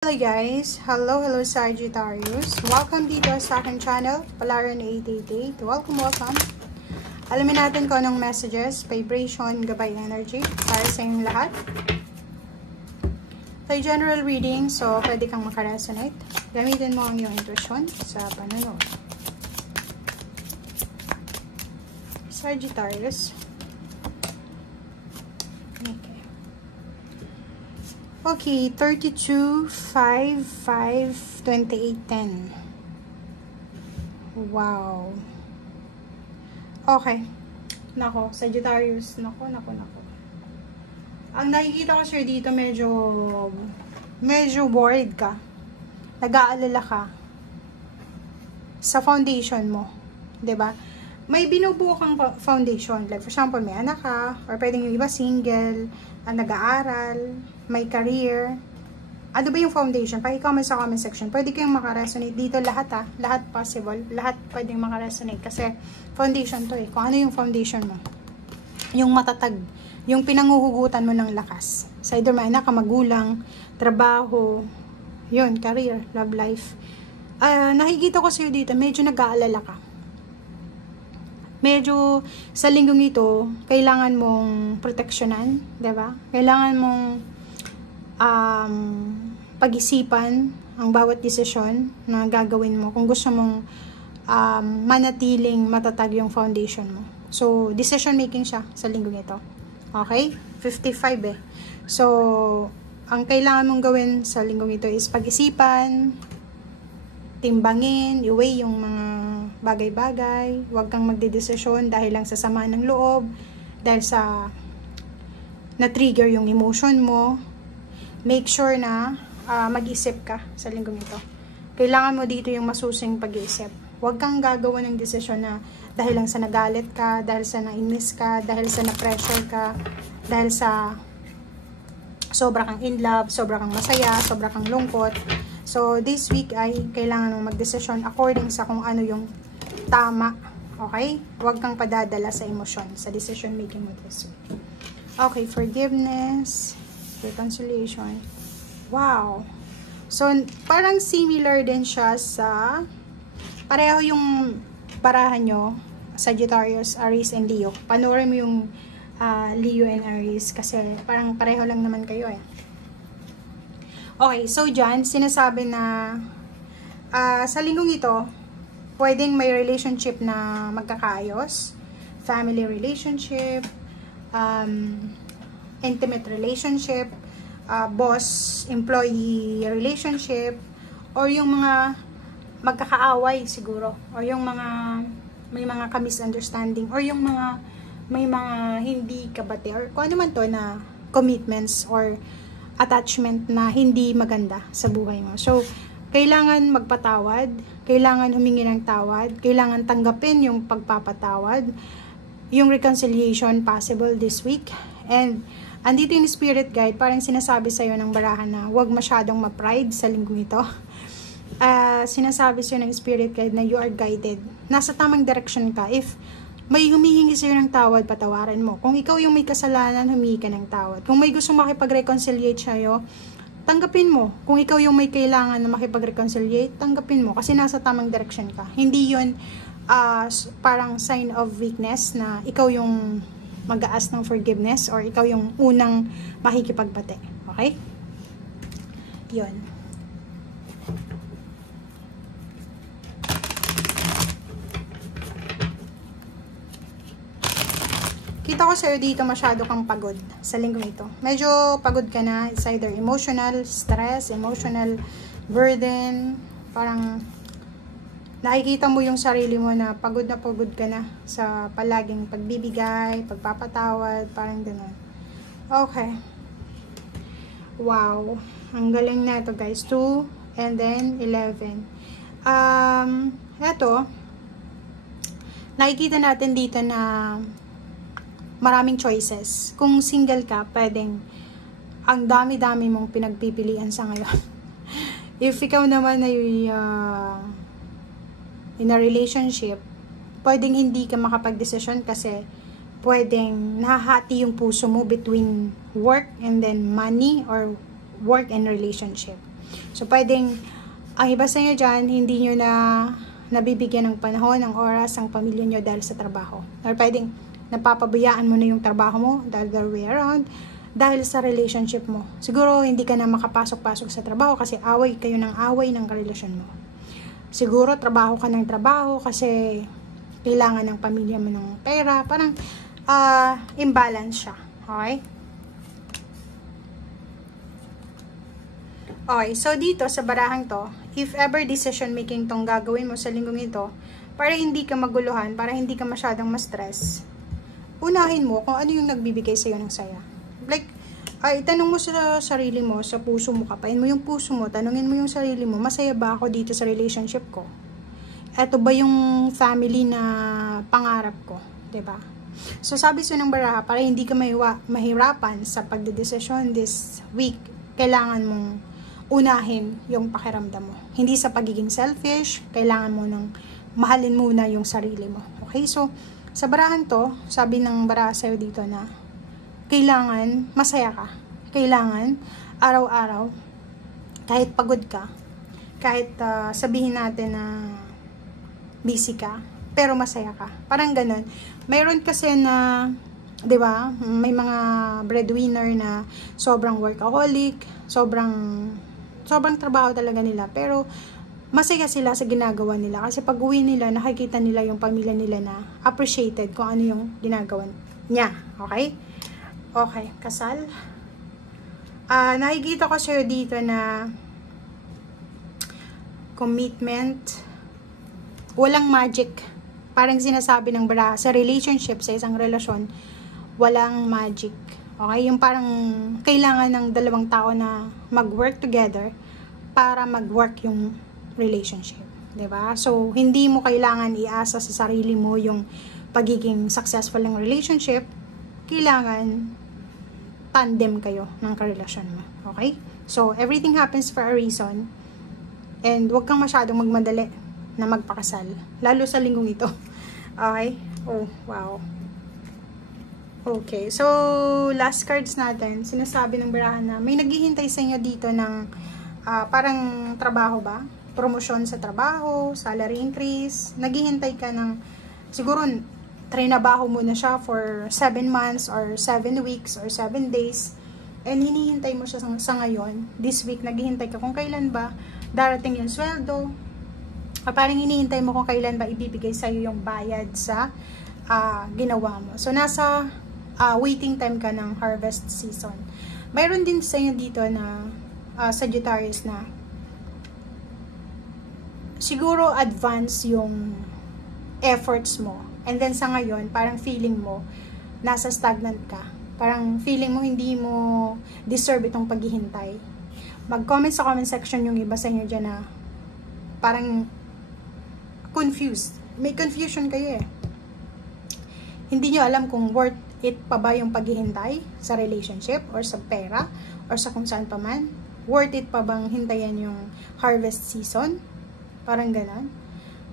Hello guys! Hello Sagittarius! Welcome dito sa aking channel, Palaran888. Welcome! Alamin natin kung anong messages, vibration, gabay energy para sa inyong lahat. So, general reading, so pwede kang makaresonate. Gamitin mo ang iyong intuition sa panonood. Sagittarius. Okay, 32, 5, 5, 28, 10. Wow. Okay. Nako, Sagittarius. Nako. Ang nakikita ko sir dito, medyo worried ka. Nag-aalala ka sa foundation mo. 'Di ba? May binubuo kang foundation. Like for example, may anak ka, or pwedeng yung iba single, nag-aaral, may career. Ano ba yung foundation? Paki-comment sa comment section. Pwede kayong makaresonate dito lahat lahat possible. Lahat pwedeng makaresonate kasi foundation to eh. Kung ano yung foundation mo. Yung matatag. Yung pinanguhugutan mo ng lakas. Sa either may anak ka, magulang, trabaho, yun, career, love life. Nakikita ko sa'yo dito, medyo nag-aalala ka. Medyo sa linggong ito, kailangan mong proteksyonan, 'di ba? Kailangan mong pag-isipan ang bawat desisyon na gagawin mo kung gusto mong manatiling matatag yung foundation mo. So, decision making siya sa linggong ito. Okay? 55 eh. So, ang kailangan mong gawin sa linggong ito is pag-isipan, timbangin, i-weigh yung mga bagay-bagay, huwag kang magdedesisyon dahil lang sa sama ng loob, dahil sa na-trigger yung emotion mo. Make sure na mag-isip ka sa linggong ito. Kailangan mo dito yung masusing pag-iisip. Huwag kang gagawa ng desisyon na dahil lang sa nagalit ka, dahil sa na-miss ka, dahil sa na-pressure ka, dahil sa sobra kang in love, sobra kang masaya, sobra kang lungkot. So, this week ay kailangan mong mag-desisyon according sa kung ano yung tama. Okay? Huwag kang padadala sa emosyon, sa decision making mo this week. Okay, forgiveness, reconciliation. Wow! So, parang similar din siya sa pareho yung barahan nyo, Sagittarius, Aries, and Leo. Panoorin mo yung Leo and Aries kasi parang pareho lang naman kayo eh. Okay, so dyan, sinasabi na sa linggong ito, pwedeng may relationship na magkakaayos, family relationship, intimate relationship, boss-employee relationship, or yung mga magkakaaway siguro, or yung mga may mga ka-misunderstanding, or yung mga may mga hindi kabate, or kung ano man to na commitments or attachment na hindi maganda sa buhay mo. So, kailangan magpatawad, kailangan humingi ng tawad, kailangan tanggapin yung pagpapatawad, yung reconciliation possible this week. And, andito yung spirit guide, parang sinasabi sa'yo ng barahan na huwag masyadong ma-pride sa linggong ito. Sinasabi sa'yo ng spirit guide na you are guided. Nasa tamang direction ka. If may humihingi sa'yo ng tawad, patawarin mo. Kung ikaw yung may kasalanan, humingi ka ng tawad. Kung may gusto makipag-reconciliate sa'yo, tanggapin mo. Kung ikaw yung may kailangan na makipag-reconciliate, tanggapin mo. Kasi nasa tamang direction ka. Hindi yun parang sign of weakness na ikaw yung mag-aas ng forgiveness or ikaw yung unang makikipagbate. Okay? Yun. Kita ko sa'yo dito masyado kang pagod sa linggong ito. Medyo pagod ka na. It's either emotional stress, emotional burden. Parang nakikita mo yung sarili mo na pagod ka na sa palaging pagbibigay, pagpapatawad, parang gano'n. Okay. Wow. Ang galing na ito guys. 2 and then 11. Eto, nakikita natin dito na maraming choices. Kung single ka, pwedeng ang dami-dami mong pinagpipilian sa ngayon. If ikaw naman ay in a relationship, pwedeng hindi ka makapag-desisyon kasi pwedeng nahahati yung puso mo between work and then money or work and relationship. So, pwedeng, ang iba sa inyo dyan, hindi nyo na nabibigyan ng panahon, ng oras, ang pamilya nyo dahil sa trabaho. Or pwedeng, napapabayaan mo na yung trabaho mo, the other way around, dahil sa relationship mo. Siguro, hindi ka na makapasok-pasok sa trabaho kasi away kayo ng away ng relasyon mo. Siguro, trabaho ka ng trabaho kasi kailangan ng pamilya mo ng pera. Parang, imbalance siya. Okay? Okay, so dito sa barahang to, if ever decision making tong gagawin mo sa linggong ito, para hindi ka maguluhan, para hindi ka masyadong ma-stress, unahin mo kung ano yung nagbibigay sa'yo ng saya. Like, itanong mo sa sarili mo, sa puso mo, kapain mo yung puso mo, tanungin mo yung sarili mo, masaya ba ako dito sa relationship ko? Eto ba yung family na pangarap ko? 'Di ba? So, sabi sa ng baraha, para hindi ka mahirapan sa pagdedesisyon this week, kailangan mong unahin yung pakiramdam mo. Hindi sa pagiging selfish, kailangan mo nang mahalin muna yung sarili mo. Okay? So, sa barahan to, sabi ng baraha sa'yo dito na kailangan masaya ka. Kailangan araw-araw, kahit pagod ka, kahit sabihin natin na busy ka, pero masaya ka. Parang ganun. Mayroon kasi na, 'di ba? May mga breadwinner na sobrang workaholic, sobrang trabaho talaga nila, pero masaya sila sa ginagawa nila kasi pag uwi nila, nakikita nila yung pamilya nila na appreciated kung ano yung ginagawa niya. Okay? Okay, kasal. Nakikita ko sa'yo dito na commitment, walang magic. Parang sinasabi ng baraha, sa relationship, sa isang relasyon, walang magic. Okay? Yung parang kailangan ng dalawang tao na mag-work together para mag-work yung relationship. 'Di ba? So, hindi mo kailangan iasa sa sarili mo yung pagiging successful ng relationship. Kailangan tandem kayo ng karelasyon mo. Okay? So, everything happens for a reason. And huwag kang masyadong magmadali na magpakasal. Lalo sa linggong ito. Okay? Oh, wow. Okay. So, last cards natin. Sinasabi ng barahan na may naghihintay sa inyo dito ng parang trabaho ba? Promosyon sa trabaho, salary increase. Naghihintay ka ng, siguro, trinabaho mo na siya for 7 months or 7 weeks or 7 days. And hinihintay mo siya sa ngayon. This week, naghihintay ka kung kailan ba darating yung sweldo. Parang hinihintay mo kung kailan ba ibibigay sa'yo yung bayad sa ginawa mo. So, nasa waiting time ka ng harvest season. Mayroon din sa inyo dito na Sagittarius na siguro advance yung efforts mo. And then sa ngayon, parang feeling mo nasa stagnant ka. Parang feeling mo hindi mo deserve itong paghihintay. Mag-comment sa comment section yung iba sa inyo dyan na parang confused. May confusion kayo eh. Hindi nyo alam kung worth it pa ba yung paghihintay sa relationship or sa pera or sa kung saan pa man. Worth it pa bang hintayan yung harvest season? Parang ganon.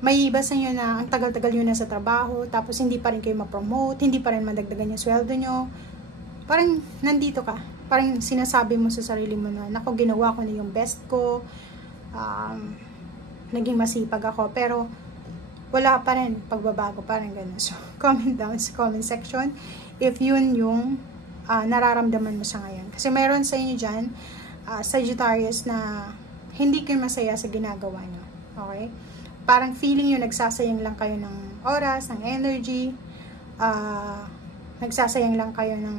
May iba sa inyo na ang tagal-tagal nyo na sa trabaho, tapos hindi pa rin kayo ma-promote, hindi pa rin madagdagan yung sweldo nyo. Parang nandito ka. Parang sinasabi mo sa sarili mo na, naku, ginawa ko na yung best ko, naging masipag ako, pero wala pa rin pagbabago, parang gano'n. So, comment down sa comment section if yun yung nararamdaman mo sa ngayon. Kasi mayroon sa inyo dyan, Sagittarius, na hindi kayo masaya sa ginagawa nyo. Okay? Parang feeling nyo nagsasayang lang kayo ng oras, ng energy, nagsasayang lang kayo ng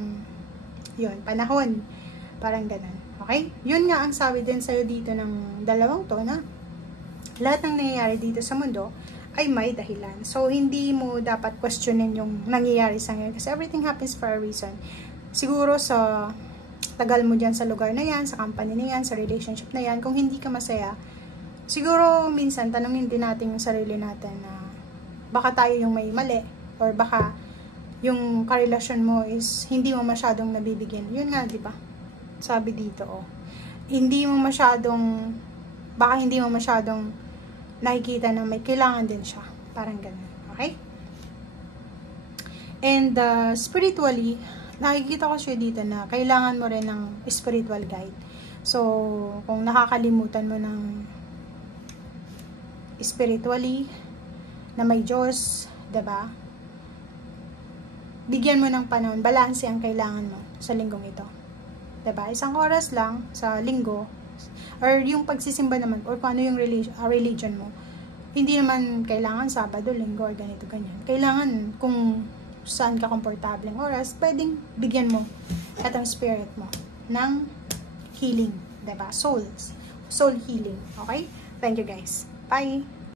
panahon. Parang gano'n. Okay? Yun nga ang sabi din sa'yo dito ng dalawang to na lahat ng nangyayari dito sa mundo ay may dahilan. So, hindi mo dapat questionin yung nangyayari sa ngayon kasi everything happens for a reason. Siguro sa tagal mo dyan sa lugar na yan, sa company na yan, sa relationship na yan, kung hindi ka masaya, siguro minsan tanungin din natin yung sarili natin na baka tayo yung may mali or baka yung karelasyon mo is hindi mo masyadong nabibigyan. Yun nga, di ba? Sabi dito, hindi mo masyadong, baka hindi mo masyadong nakikita na may kailangan din siya. Parang ganun. Okay? And spiritually, nakikita ko siya dito na kailangan mo rin ng spiritual guide. So, kung nakakalimutan mo ng spiritually, na may Diyos, diba? Bigyan mo ng panahon, balanse ang kailangan mo sa linggong ito. Diba? Isang oras lang sa linggo, or yung pagsisimba naman, or kung ano yung religion mo, hindi naman kailangan Sabado, Linggo, or ganito, ganyan. Kailangan, kung saan ka komportableng oras, pwedeng bigyan mo itong spirit mo ng healing, diba? Soul healing, okay? Thank you guys. Bye!